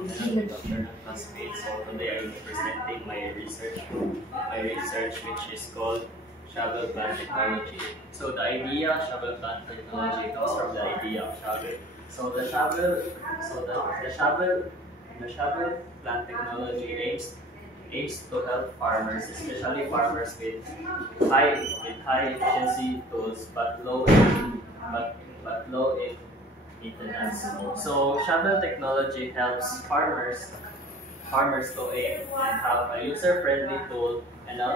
and I'm Dr. Classmate. So today I will be presenting my research which is called shovel plant technology. So the idea of shovel plant technology comes from the idea of shovel. So the shovel plant technology aims to help farmers, especially farmers with high efficiency tools but low in maintenance. So shovel technology helps farmers to aim and have a user-friendly tool and an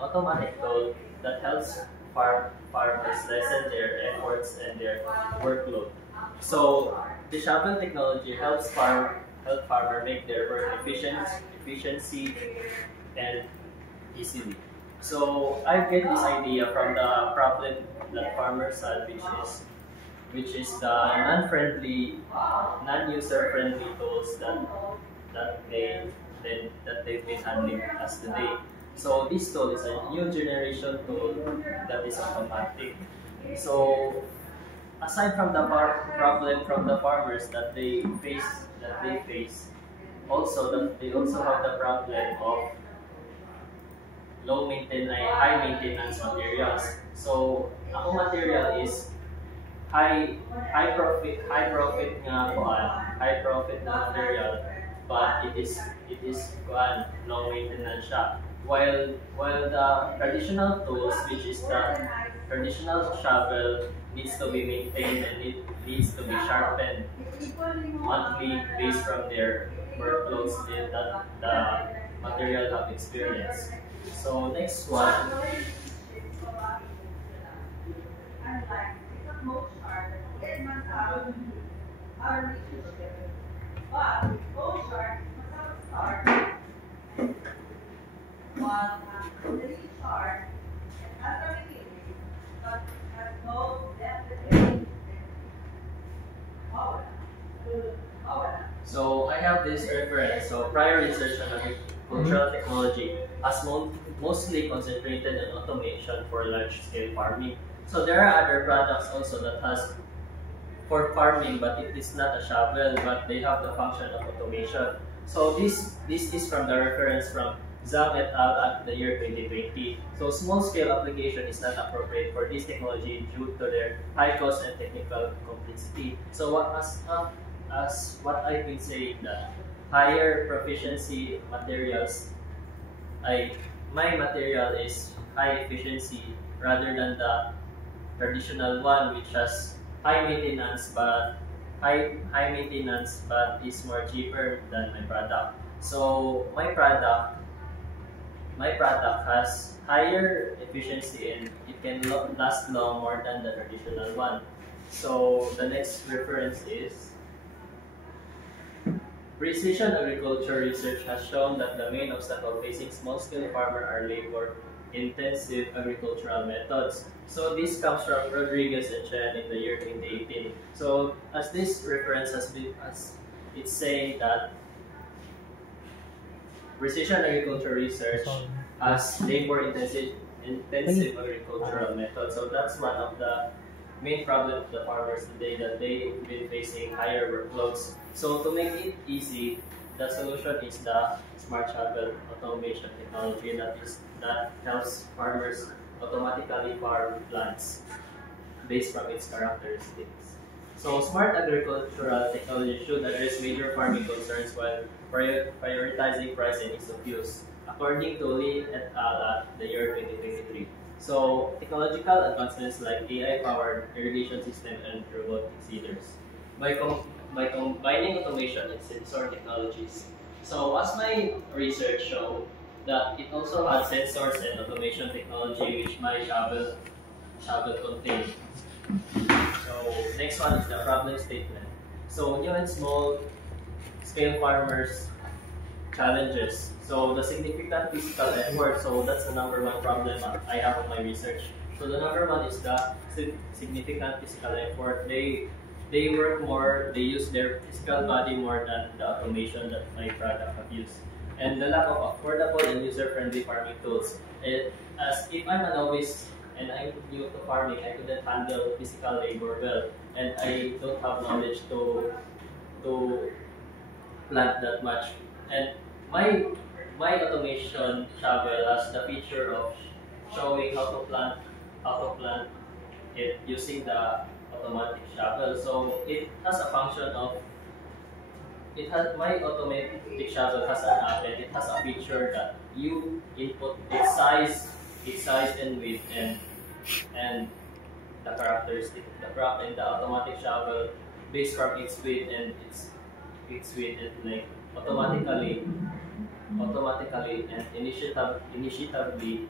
automatic tool that helps farmers lessen their efforts and their workload. So the shovel technology help farmer make their work efficiency and easily. So I get this idea from the problem that farmers had, which is the non-user friendly tools that they've been handling as today. So this tool is a new generation tool that is automatic. So aside from the problem from the farmers that they face, they also have the problem of high maintenance materials. So ang material is high profit na material, but it is low maintenance siya. While the traditional tools, which is the traditional shovel, needs to be maintained and it needs to be sharpened monthly based from their workloads that the material have experienced. So next one. So I have this reference. So prior research on agricultural technology has mostly concentrated on automation for large-scale farming. So there are other products also that has for farming, but it is not a shovel, but they have the function of automation. So this is from the reference from Zhang et al. At the year 2020. So small-scale application is not appropriate for this technology due to their high cost and technical complexity. So as what I've been saying, that higher proficiency materials, my material is high efficiency rather than the traditional one, which has high maintenance but is more cheaper than my product. So my product has higher efficiency and it can last long more than the traditional one. So the next reference is precision agriculture research has shown that the main obstacle facing small-scale farmers are labor-intensive agricultural methods. So this comes from Rodriguez and Chen in the year 2018. So as this reference it's saying that precision agriculture research has labor-intensive agricultural methods. So that's one of the main problem of the farmers today, that they've been facing higher workloads. So to make it easy, the solution is the smart shovel automation technology that helps farmers automatically farm plants based from its characteristics. So smart agricultural technology should address major farming concerns while prioritizing price and ease of use, according to Lee et al. At the year 2023. So technological advancements like AI-powered irrigation system and robotic seeders. By combining automation and sensor technologies. So as my research showed, that it also has sensors and automation technology which my shovel contains. So next one is the problem statement. So new and small scale farmers challenges. So the significant physical effort, so that's the number one problem I have on my research. So the number one is the significant physical effort. They work more, they use their physical body more than the automation that my product have used. And the lack of affordable and user-friendly farming tools. As if I'm a novice and I'm new to farming, I couldn't handle physical labor well, and I don't have knowledge to plant that much. And my automation shovel has the feature of showing how to plant it using the automatic shovel. So it has a function of my automatic shovel has an app, and it has a feature that you input its size and width, and the characteristic and the automatic shovel based from its width and its width and length automatically and initiatively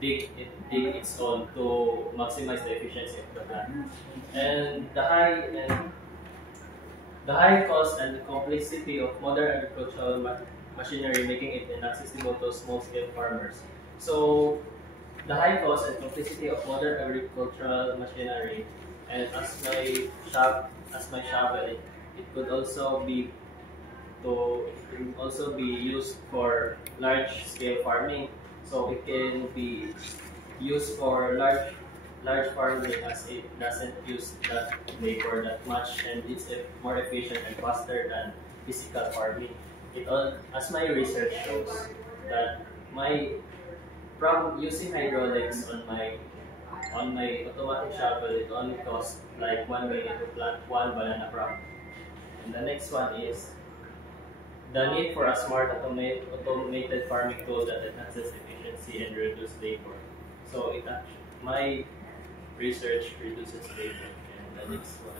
dig its own to maximize the efficiency of the plant. And the high cost and the complexity of modern agricultural machinery making it inaccessible to small-scale farmers. So, the high cost and complexity of modern agricultural machinery, and as my shovel, it could also be used for large-scale farming. So it can be used for large farming as it doesn't use that labor that much, and it's more efficient and faster than physical farming. As my research shows that from using hydraulics on my automatic shovel, it only costs like 1 minute to plant one banana crop. And the next one is the need for a smart automated farming tool that enhances efficiency and reduces labor. So my research reduces labor. And the next one.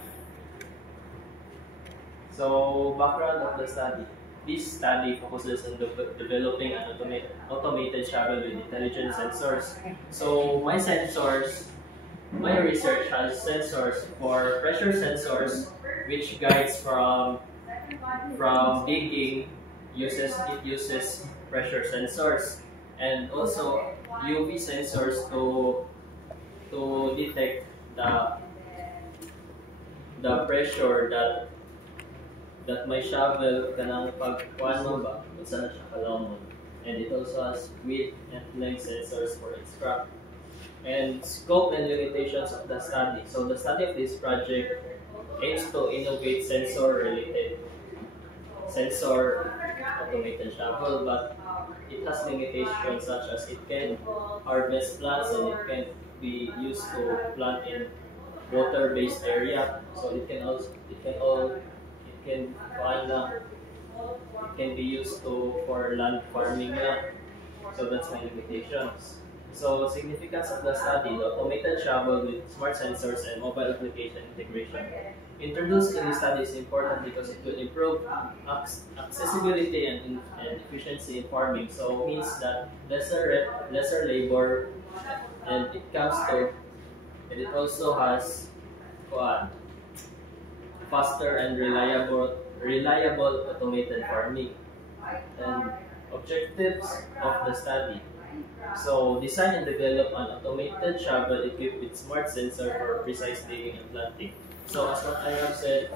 So background of the study. This study focuses on developing an automated shovel with intelligent sensors. So my research has sensors for pressure sensors, which guides from digging uses pressure sensors, and also UV sensors to detect the pressure that my shovel kanang pagkuan mo ba kung saan siya kalawon. And it also has width and length sensors for its craft. And scope and limitations of the study. So the study of this project aims to innovate sensor automated shovel, but it has limitations such as it can harvest plants and it can be used to plant in water-based area. So it can be used for land farming na. So that's my limitations. So significance of the study: the automated shovel with smart sensors and mobile application integration. Introduced in the study is important because it will improve accessibility and efficiency in farming. So it means that lesser labor, and it also has faster and reliable automated farming. And objectives of the study. So, design and develop an automated shovel equipped with smart sensor for precise digging and planting. So, as what I have said,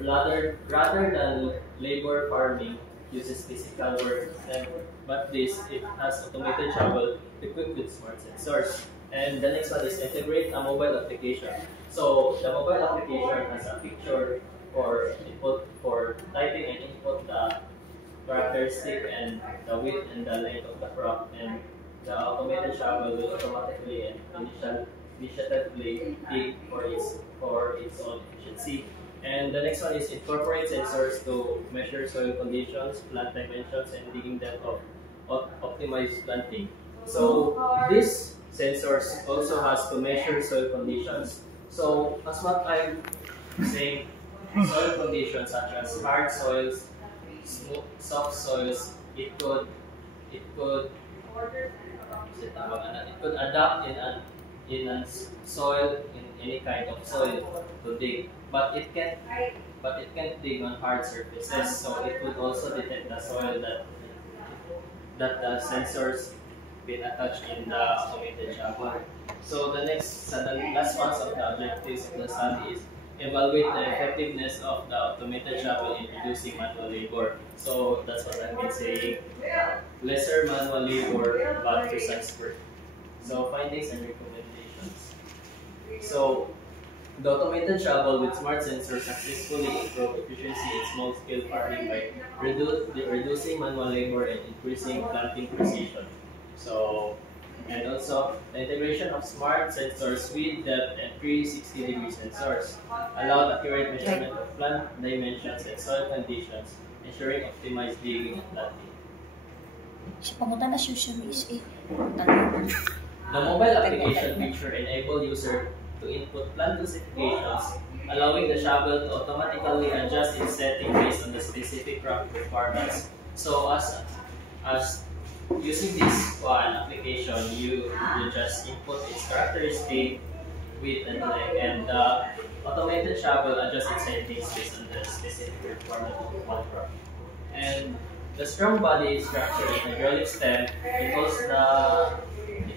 rather than labor farming uses physical work, but it has automated shovel equipped with smart sensors. And the next one is integrate a mobile application. So, the mobile application has a feature for typing and input the characteristic and the width and the length of the crop, and the automated shovel will automatically and initiatively dig for its own efficiency. And the next one is incorporate sensors to measure soil conditions, plant dimensions, and digging depth of optimized planting. So this sensors also has to measure soil conditions. So as what I'm saying, soil conditions such as hard soils, soft soils, it could adapt in a soil, in any kind of soil to dig, but it can't dig on hard surfaces. So it would also detect the soil that the sensors been attached in the automated shovel. So the last one of the objectives of the study is evaluate the effectiveness of the automated shovel in reducing manual labor. So that's what I've been saying. Lesser manual labor, but precise work. So findings and recommendations. So The automated shovel with smart sensors successfully improved efficiency in small-scale farming by reducing manual labor and increasing planting precision. So, and also the integration of smart sensors with depth and 360-degree sensors allowed accurate measurement of plant dimensions and soil conditions, ensuring optimized digging and planting. The mobile application feature enabled users to input plant classifications, allowing the shovel to automatically adjust its setting based on the specific crop requirements. So as using this one application, you just input its characteristic, width and length, and the automated shovel adjusts its settings based on the specific requirement of one crop. And the strong body structure and hydraulic stem it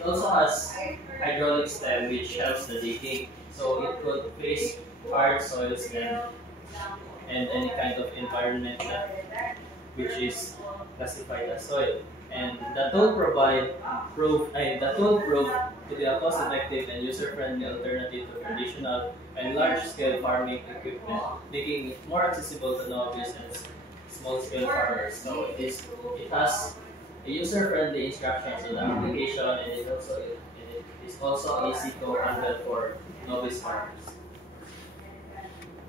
also has hydraulic stem which helps the digging, so it could face hard soils and any kind of environment which is classified as soil. And the tool proved to be a cost-effective and user-friendly alternative to traditional and large-scale farming equipment, making it more accessible to novice and small-scale farmers. So it has a user-friendly instructions on the application, and it is also easy to handle for novice farmers.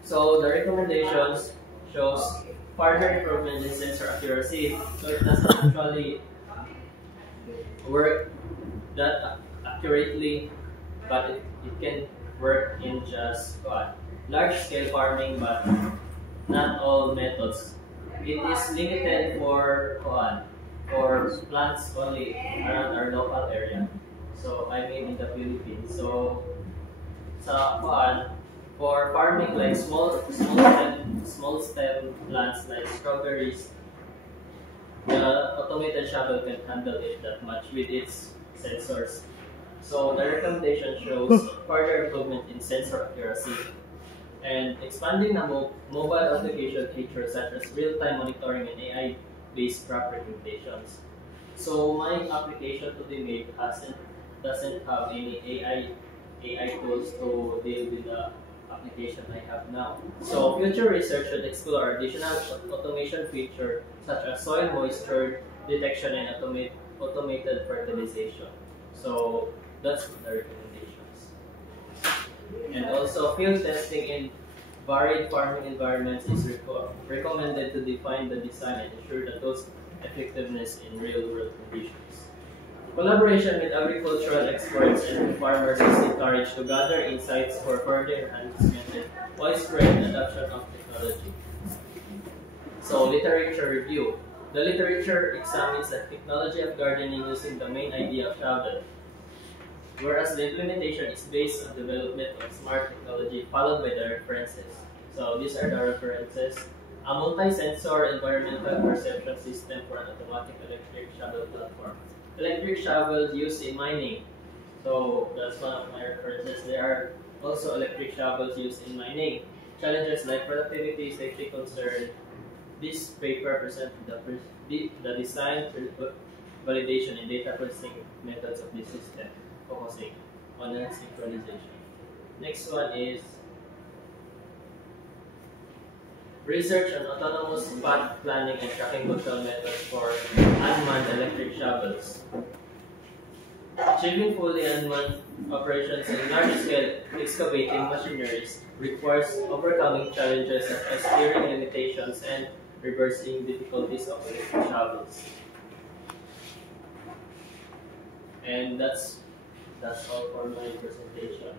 So the recommendations shows further improvement in sensor accuracy. So it doesn't actually work that accurately, but it can work in just large-scale farming, but not all methods. It is limited for plants only around our local area. So I mean in the Philippines. So for farming like small stem plants like strawberries, the automated shovel can handle it that much with its sensors. So the recommendation shows further improvement in sensor accuracy and expanding the mobile application features such as real-time monitoring and AI-based crop recommendations. So my application to be made doesn't have any AI tools to deal with the application I have now. So future research should explore additional automation features such as soil moisture detection and automated fertilization. So that's the recommendations. And also field testing in varied farming environments is recommended to define the design and ensure the tool's effectiveness in real-world conditions. Collaboration with agricultural experts and farmers is encouraged to gather insights for further enhancement and widespread adoption of technology. So, literature review. The literature examines the technology of gardening using the main idea of shovel, whereas the implementation is based on development of smart technology followed by the references. So, these are the references. A multi-sensor environmental perception system for an automatic electric shovel platform. Electric shovels used in mining. So that's one of my references. There are also electric shovels used in mining. Challenges like productivity, safety concern. This paper presented the design, validation, and data processing methods of this system, focusing on synchronization. Next one is research on autonomous path planning and tracking control methods for unmanned electric shovels. Achieving fully unmanned operations in large-scale excavating machineries requires overcoming challenges such as steering limitations and reversing difficulties of electric shovels. And that's all for my presentation.